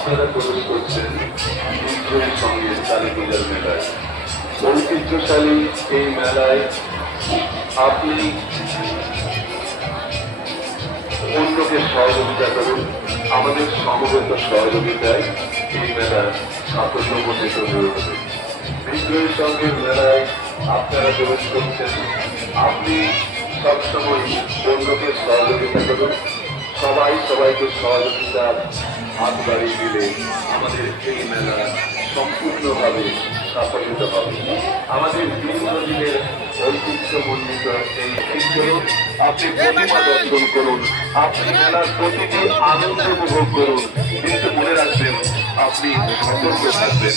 আপনারা প্রবেশ করছেন বিদ্রোহী সঙ্গে কালী পূজার মেলায়। ঐতিহ্যশালী এই মেলায় আপনি অন্যকে সহযোগিতা করুন। আমাদের সমবেত সহযোগিতায় এই মেলা সাফল্যমণ্ডিত হয়ে উঠবে। বিদ্রোহী সঙ্গের মেলায় আপনারা প্রবেশ করছেন, আপনি সবসময় অন্যকে সহযোগিতা করুন। সবাই সবাইকে সহযোগিতার হাত বাড়িয়ে দিলে আমাদের এই মেলা সম্পূর্ণভাবে সাফল্যিত হবে। আমাদের দীর্ঘদিনের ঐতিহ্যমণ্ডিত এই ঐতিহ্য আপনি প্রতিমা দর্শন করুন, আপনি মেলার প্রতিটি আনন্দ উপভোগ করুন, কিন্তু মনে রাখবেন আপনি সতর্ক থাকবেন।